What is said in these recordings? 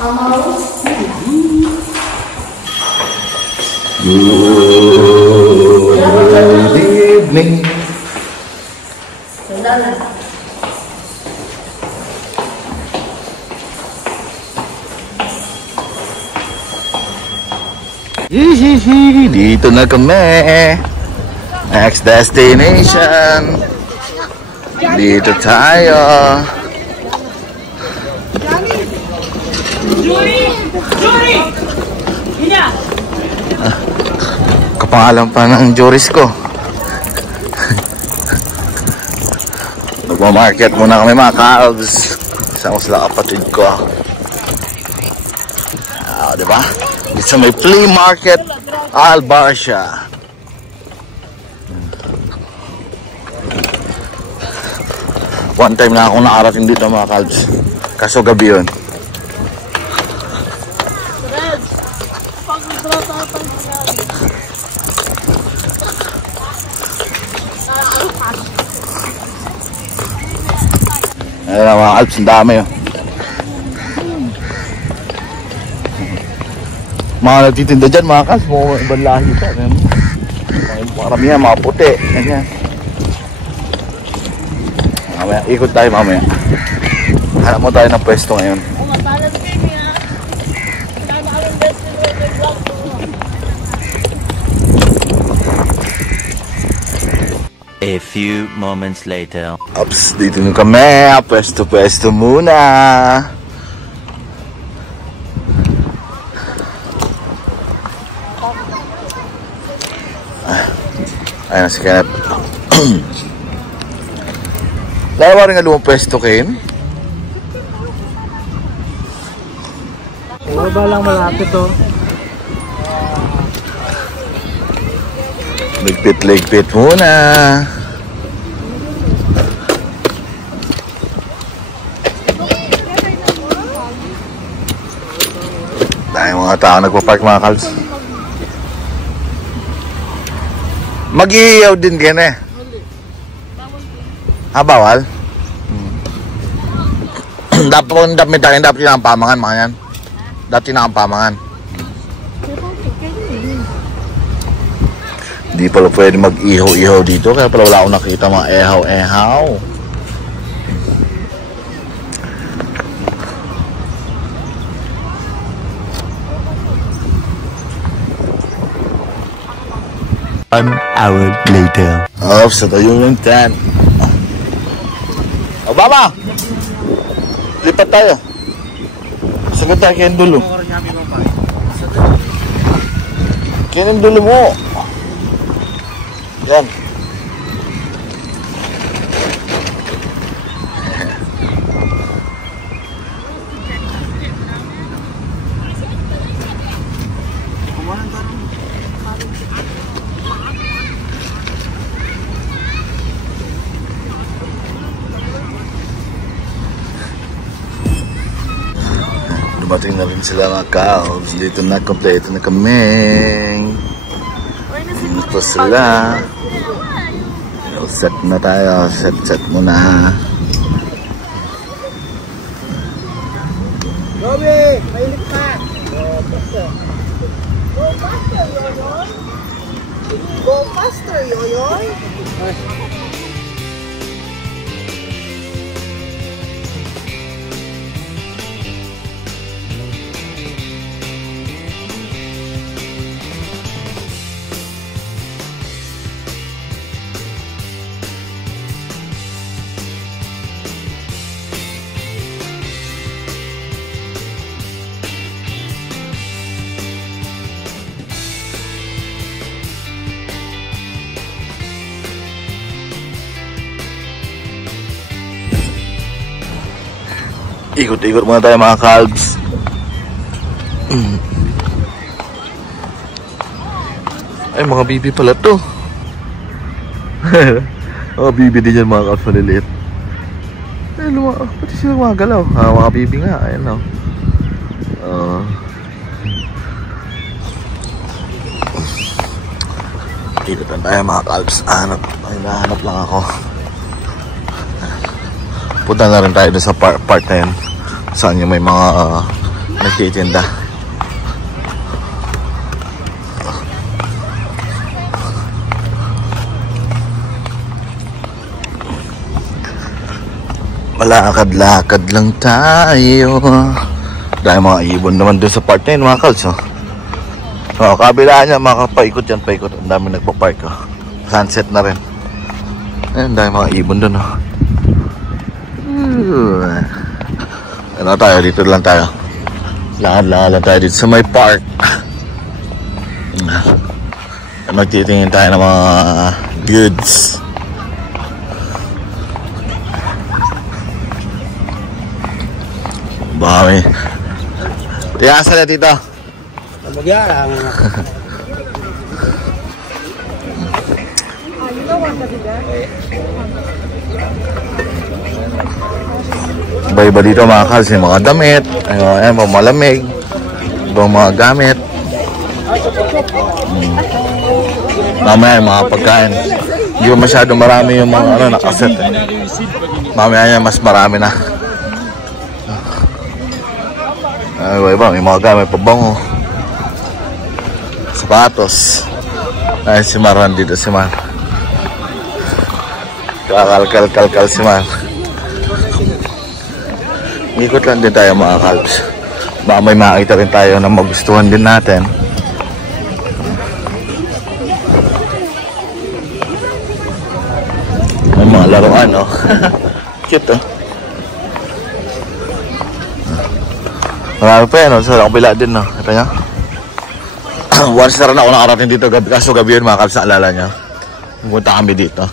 Good evening. Dito na kami. Next destination. Dito tayo. Kapangalan pa ng juris ko. Nagmamarket muna kami mga kalbs. Isang sila kapatid ko. Diba? Dito may flea market Al-Barsha. One time na akong nakarating dito mga kalbs. Kaso gabi yun. Ayan na mga kalbs, ang dami yun. Mga nagtitinda dyan mga kalbs, mga ibang lahi pa. Maramihan, mga puti. Ganyan. Mamaya, ikot tayo mamaya. Hanap mo tayo ng pwesto ngayon. A few moments later. Ups, dito na kami. Pwesto-pwesto muna. Ayan na si Kenneth. Lalawa rin nga lumang pwesto, Ken? Oo ba lang malapit to? Ligpit-ligpit muna. Dahil mga tao nagpa-park mga kals. Mag-iiyaw din gane. Bawal? Dapat tinakampamangan mga yan. Dapat tinakampamangan. Hindi pala pwede mag-ihaw-ihaw dito. Kaya pala wala akong nakita mga ehaw-ehaw. An hour later. Sa tayo yung tent. Obama! Lipat tayo. Sagot tayo kayo dulo. Kayo dulo mo. Yan. Dumating na rin sila mga cows. Dito na, kompleto na kami. Dito sila. Set na tayo. Set muna. Robbie, mahilig ka. Go faster, Yoyoy. Go faster, Yoyoy. Ikot-ikot muna tayo mga kalbs. Ay, mga bibi pala to. Mga bibi din yan mga kalbs, maliliit. Ay, pati sila gumagalaw. Mga bibi nga, ayun o. Ikotan tayo mga kalbs. Nahanap lang ako. Punta na rin tayo sa part na yan. Saan yung may mga nagtitinda. Malakad-lakad lang tayo. Dahil mga ibon naman doon sa part na yun mga kals. So, kabila niya makapaikot yan, paikot. Ang dami nagpa-park. Sunset na rin. Ayun, dahil mga ibon doon. Ano tayo, dito lang tayo. Lakad-lakad lang tayo dito sa may park. Magtitingin tayo ng mga goods. Bami. Tiyasa na dito. Magyarang. Iba-iba dito mga kals, yung mga damit, ayan, malamig, ibang mga gamit. Mamaya yung mga pagkain. Hindi mo masyado marami yung mga ano, nakaset. Mamaya yan, mas marami na. Iba-iba, may mga gamit, pabango, sapatos. Ay, si Maran dito, si Mar. Kakal-kal-kal si Mar. Ikot lang din tayo mga kalbs. Baka may makita rin tayo na magustuhan din natin. May mga laruan, oh. Cute, oh. Marami pa yan, oh. Sa kabila din, oh. Ito nyo. Once na rin ako nakarating dito, kaso gabi yun mga kalbs, naalala nyo. Pumunta kami dito.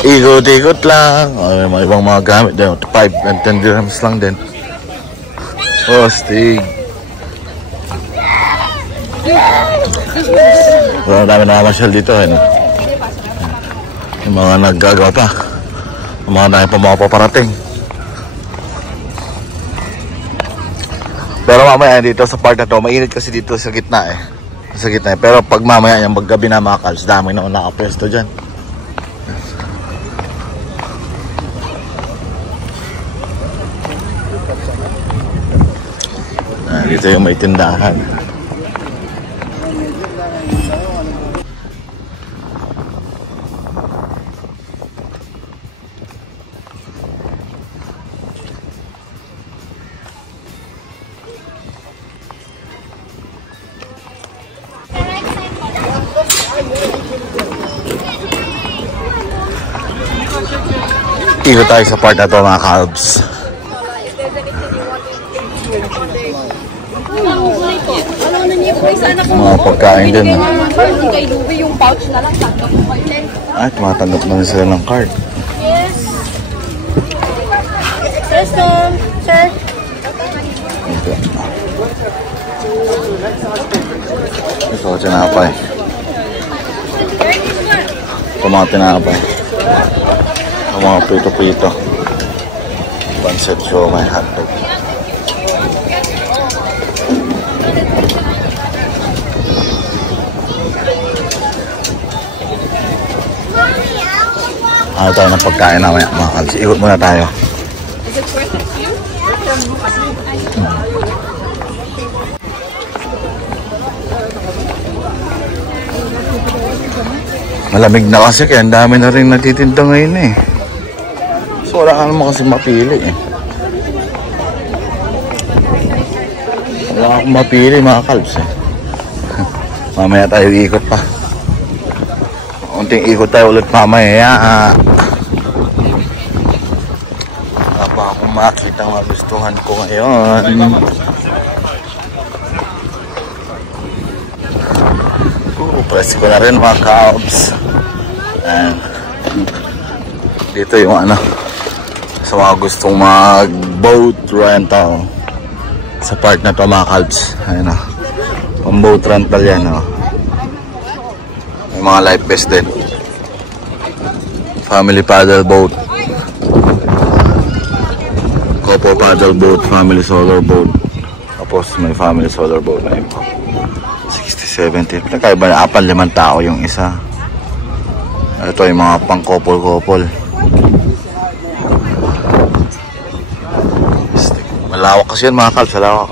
Ikot-ikot lang. Ay, may ibang mga gamit din. 5 and 10 dirhams lang din. Oh, stig. Wala dami na masyal dito. Yung mga naggagawa pa. Yung mga dami pa mga paparating. Pero mamaya dito sa part na to, mainit kasi dito sa gitna eh. Sa gitna eh. Pero pag mamaya yung maggabi na mga kals, dami na nakapwesto dyan. Dito yung may tindahan. Ikot tayo sa part na to mga kalbs. Mga pagkain din. Yung pouch na lang, tanggap mo kayo. Ay, tumatanggap na sila ng card. Yes. Yes, sir. Ito, tinapay. Ito mga tinapay. Ito mga pito-pito. Pancit siomai, hotdog. Ano tayo ng pagkain namin mga kalsi. Ikot muna tayo. Malamig na kasi kaya ang dami na rin natitinda ngayon eh. So wala ka naman kasi mapili eh. Wala akong mapili mga kalsi eh. Mamaya tayo ikot pa. Unting ikot tayo ulit mamaya. Wala pa akong makita ang magustuhan ko ngayon. Press ko na rin mga kalbs. Dito yung ano, sa mga gustong mag boat rental sa part na to mga kalbs. Ayun o, pang boat rental yan o. May mga life vest din. Family paddle boat, couple paddle boat, family solar boat. Tapos may family solar boat na yun. 60-70. Pinakaiba na 4-5 tao yung isa. Ito yung mga pang couple-couple. Malawak kasi yan mga kalbs. Malawak.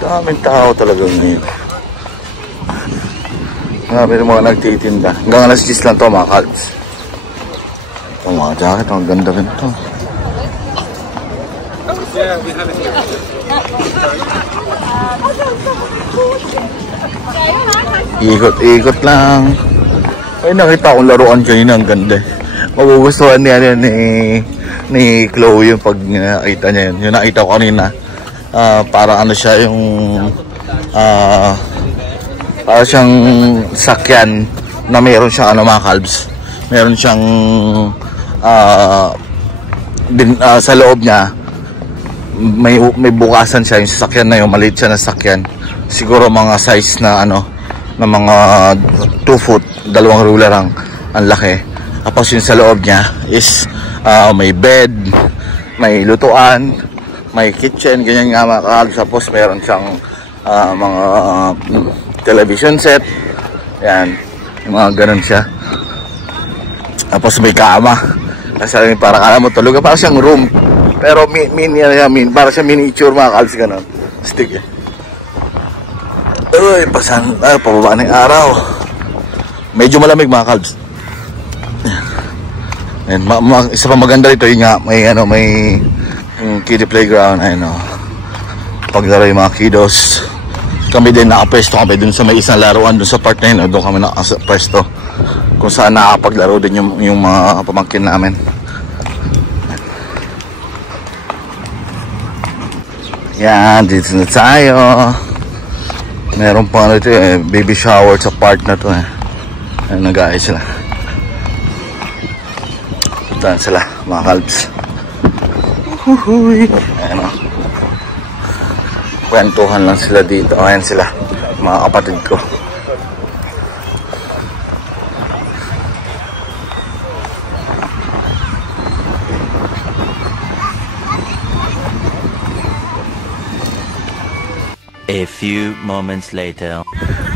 Daming tao talaga ngayon. Grabe yung mga nagtitinda. Hanggang alas 10 lang to mga kalbs. Ito mga jacket. Ang ganda rin ito. Ikot-ikot lang. Ay, nakita akong laruan kayo na ang ganda. Magugustuhan niya ni Chloe yung pag nakita niya yun. Yung nakita ko kanina. Parang ano siya yung parang siyang sakyan na meron siyang ano mga kalbs. Meron siyang sa loob niya may bukasan siya yung sasakyan na yung maliit siya na sasakyan. Siguro mga size na ano na mga 2 foot, 2 ruler ang laki. Tapos yung sa loob niya is may bed, may lutuan, may kitchen, ganyan nga mga kalbs. Tapos meron siyang mga television set. Yan, yung mga ganun siya. Tapos may kama. Kasi parang alam mo tulog, parang siyang room. Pero parang siya miniature mga kalbs, ganun. Stick eh. Uy, pababa ng araw. Medyo malamig mga kalbs. Yan, isa pa maganda rito yung nga, may kiddie playground, paglaro yung mga kiddos. Kami din nakapresto kami dun sa may isang laruan dun sa part na yun, doon kami nakapresto kung saan nakapaglaro din yung mga pamangkin namin. Yan, dito na tayo. Meron pa ano ito baby shower sa part na to Ayun, nag-aayos sila. Puntaan sila mga kalbs. Ayan o. Kwentuhan lang sila dito. Ayan sila, mga kapatid ko. A few moments later.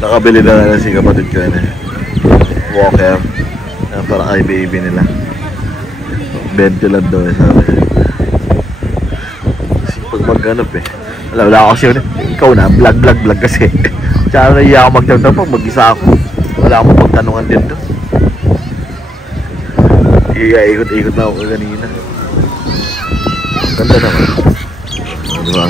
Nakabili na si kapatid ko walker. Parang ay baby nila. Bed tulad doon sabi. Pag maghanap wala ako siya. Ikaw na, vlog kasi. Tsaka naiya ako magtanong pag mag-isa ako. Wala akong pagtanungan din to. Ikot-ikot na ako kanina. Ganda naman. Diba?